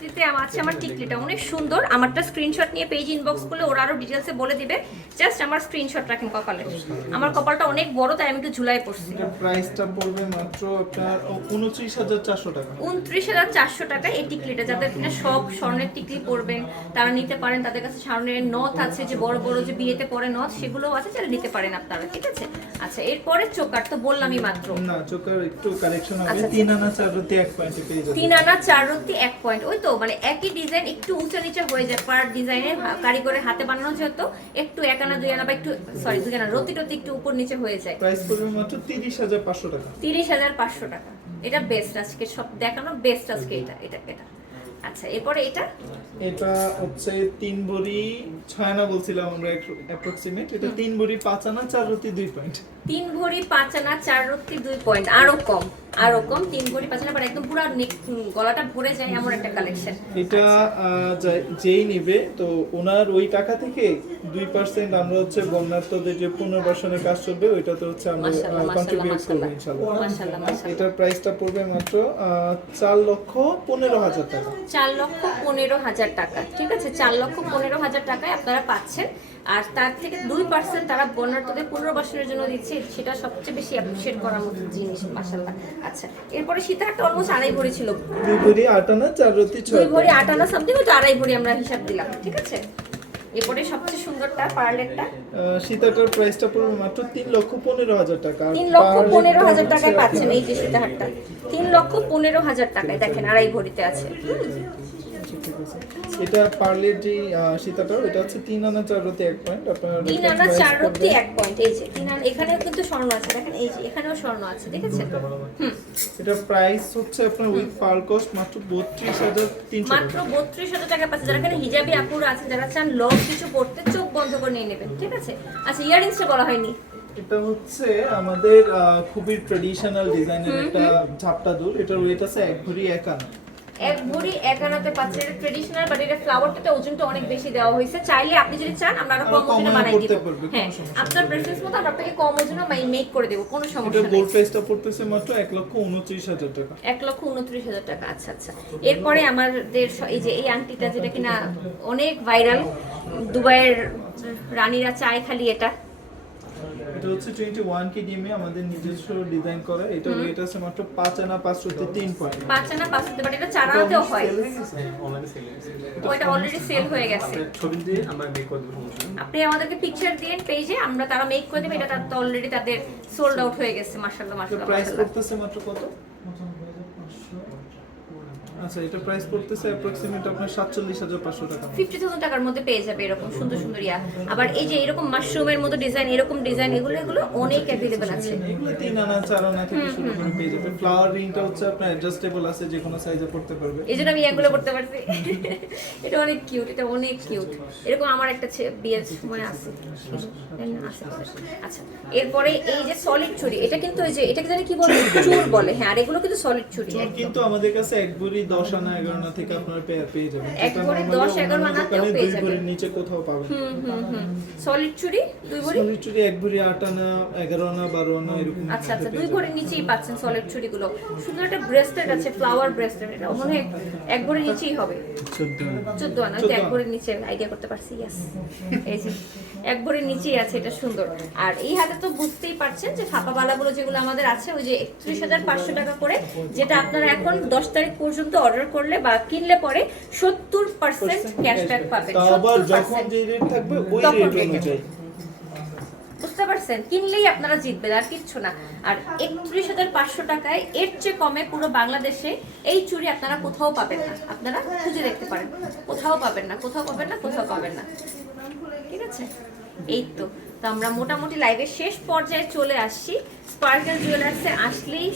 জার্সিতে আছে আমার টিকলিটা অনেক সুন্দর। আমারটা স্ক্রিনশট নিয়ে পেজ ইনবক্স করলে ওরা আরো ডিটেলসে বলে দিবে। জাস্ট আমার স্ক্রিনশট রাখেন কপালে। আমার কপালটা অনেক বড়, তাই আমি একটু ঝুলাই পড়ছি। এটা প্রাইসটা পড়বে মাত্র আপনার 29400 টাকা। 29400 টাকা এই টিকলিটা। যাদের কিনা সব স্বর্ণের টিকলি পরবেন তারা নিতে পারেন। তাদের কাছে স্বর্ণের নথ আছে, যে বড় বড় যে বিয়েতে পরে নথ, সেগুলোও আছে, যারা নিতে পারেন আপনারা, ঠিক আছে। আচ্ছা, এরপরে চোকার তো বললামই মাত্র। না, চোকার একটু কালেকশন হবে। 3 আনা 4 রতি 1 পয়েন্টে পেয়ে যাবেন। 3 আনা 4 রতি 1 পয়েন্ট। ওই তো মানে একই ডিজাইন একটু উঁচা নিচে হয়ে যায় পার ডিজাইনে। কারিগরের হাতে বানানো যেহেতু একটু 1 আনা 2 আনা বা একটু সরি 2 আনা রতি টতি একটু উপর নিচে হয়ে যায়। প্রাইস পড়বে মাত্র 30500 টাকা। 30500 টাকা। এটা বেস্ট আজকে সব দেখানো বেস্ট আজকে এটা এটা এটা। আচ্ছা, এরপরে এটা হচ্ছে 3 ভরি 6 আনা বলছিলাম আমরা অ্যাপ্রক্সিমেট। এটা 3 ভরি 5 আনা 4 রতি 2 পয়েন্ট। 3 ভরি 5 আনা 4 রতি 2 পয়েন্ট। আরো কম 3 ভরি 5 আনা, একদম পুরো গলাটা ভরে যায় এমন একটা কালেকশন। এটা যেই নিবে তো ওনার ওই টাকা থেকে 2% আমরা হচ্ছে বর্ণাঢ্যদের যে পুনর্বাসনের কাজ চলবে ওইটাতে হচ্ছে আমরা কন্ট্রিবিউট করব ইনশাআল্লাহ। মাশাআল্লাহ মাশাআল্লাহ। এটার প্রাইসটা পড়বে মাত্র 4,15,000 টাকা। 4,15,000 টাকা, ঠিক আছে। 4,15,000 টাকায় আপনারা পাচ্ছেন। আর তার থেকে 2% তারা বর্ণাঢ্যদের পুনর্বাসনের জন্য দিচ্ছে, সেটা সবচেয়ে বেশি অ্যাপ্রিশিয়েট করার মতো জিনিস মাশাআল্লাহ। আচ্ছা, এরপরে সীতাহারটা অলমোস্ট 2.5 ভরি ছিল। 2 ভরি 8 আনা 4 রতি 6 2 ভরি 8 আনা সামথিং, তো 2.5 ভরি আমরা হিসাব দিলাম, ঠিক আছে। এরপরে সবচেয়ে সুন্দরটা পার্লেটটা। সীতাটার প্রাইসটা পড়বে মাত্র 3,15,000 টাকা। 3,15,000 টাকায় পাচ্ছেন এই যে সীতাহারটা। 3,15,000 টাকায় দেখেন 2.5 ভরিতে আছে। এটা পার্লের যে সীতাটা এটা হচ্ছে 3 আনা 4 রতি 1 পয়েন্ট। আপনার 3 আনা 4 রতি 1 পয়েন্ট। এই যে 3 আনা, এখানেও কিন্তু স্বর্ণ আছে দেখেন, এই যে এখানেও স্বর্ণ আছে, দেখেছেন। এটা প্রাইস হচ্ছে আপনার উইথ পার্ল কস্ট মাত্র 32,300 মাত্র 32,000 টাকা পাচ্ছেন। যারা এখানে হিজাবি আপুরা আছে, যারা চান লং কিছু পড়তে, চোখ বন্ধ করে নিয়ে নেবেন, ঠিক আছে। আচ্ছা, ইয়ারিংসটা বলা হয়নি। এটা হচ্ছে আমাদের খুবই ট্র্যাডিশনাল ডিজাইনের একটা ঝাপটা দুল। এটার ওয়েট আছে 1 ভরি 1 আনা। 1 ভরি 1 আনাতে পাচ্ছেন। এটা ট্রেডিশনাল, বাট এটা ফ্লাওয়ারটাতে ওজনটা অনেক বেশি দেওয়া হয়েছে। চাইলে আপনি যদি চান আমরা আরো কম ওজনে বানাই দিব। হ্যাঁ, আপনার প্রেফারেন্স মতো আমরা আপনাকে কম ওজনে মেক করে দেব, কোনো সমস্যা এটা নেই। গোল্ড প্রাইসটা পড়তেছে মাত্র 1,29,000 টাকা। 1,29,000 টাকা। আচ্ছা আচ্ছা, এরপরে আমাদের এই যে এই আংটিটা, যেটা কিনা অনেক ভাইরাল, দুবাইয়ের রানীরা চায় খালি এটা। এটা হচ্ছে 21 কে ডিমে আমাদের নিজস্ব ডিজাইন করা। এটা ওয়েট আছে মাত্র 5 আনা 5 রতি 3 পয়েন্ট। 5 আনা 5 রতি, বাট এটা 4 আনাতেও হয়। ওইটা অলরেডি সেল হয়ে গেছে। ছবি দিয়ে আমরা মেক করে দেব, সমস্যা নেই। আপনি আমাদেরকে পিকচার দিন পেজে, আমরা তারা মেক করে দেব। এটা তো অলরেডি তাদের সোল্ড আউট হয়ে গেছে। মাশাআল্লাহ মাশাআল্লাহ। প্রাইস করতেছে মাত্র কত? আচ্ছা, এটা প্রাইস পড়তেছে অ্যাপ্রক্সিমেট আপনার 47,500 টাকা। 50,000 টাকার মধ্যে পেয়ে যাবে এরকম সুন্দর সুন্দর ইয়া। আবার এই যে এরকম মাশরুমের মতো ডিজাইন, এরকম ডিজাইন, এগুলো অনেক अवेलेबल আছে। এগুলো 3 আনা 4 আনা থেকে শুরু করে পেয়ে যাবেন। ফ্লাওয়ার রিংটা হচ্ছে আপনার অ্যাডজাস্টেবল আছে, যে কোনো সাইজে পড়তে পারবে। এই জন্য আমি এগুলো করতে পারছি। এটা অনেক কিউট, এটা অনেক কিউট। এরকম আমার একটা বিয়ের সময় আছে। আচ্ছা, এরপরে এই যে সলিড চুড়ি, এটা কিন্তু এই যে এটাকে জানি কি বলে, চুর বলে। হ্যাঁ, আর এগুলো কিন্তু সলিড চুড়ি। কিন্তু আমাদের কাছে 1 ভরি 10 আনা 11 আনা থেকে আপনারা পেয়ে যাবেন। 1 ভরি 10 11 আনাতেও পেয়ে 2 যাবেন। ভরির নিচে কোথাও পাবেন। সলিড চুড়ি 2 ভরি। সলিড চুড়ি 1 ভরি 8 আনা 11 আনা 12 আনা এরকম। আচ্ছা আচ্ছা, 2 ভরির নিচেই পাচ্ছেন সলিড চুড়িগুলো। সুন্দর একটা ব্রেসলেট আছে, ফ্লাওয়ার ব্রেসলেট। এটা মনে হয় 1 ভরির নিচেই হবে। 14 আনা। তো 1 ভরির নিচে আইডিয়া করতে পারছি। ইয়েস, এই যে 1 ভরির নিচেই আছে, এটা সুন্দর। আর এই হাতে তো বুঝতেই পারছেন যে ফাপা বালাগুলো যেগুলো আমাদের আছে, ওই যে 31,500 টাকা করে, যেটা আপনারা এখন 10 তারিখ পর্যন্ত অর্ডার করলে বা কিনলে পরে 70% ক্যাশব্যাক পাবেন। আবার যখন যে রেট থাকবে ওই রেট অনুযায়ী। বুঝতে পারছেন, কিনলেই আপনারা জিতবেন, আর কিচ্ছু না। আর 31,500 টাকায় এর চেয়ে কমে পুরো বাংলাদেশে এই চুড়ি আপনারা কোথাও পাবেন না। আপনারা খুঁজে দেখতে পারেন, কোথাও পাবেন না, কোথাও পাবেন না, কোথাও পাবেন না, ঠিক আছে। এই তো আমরা মোটামুটি লাইভের শেষ পর্যায়ে চলে আসছি। স্পার্কেল জুয়েলার্সে আসলেই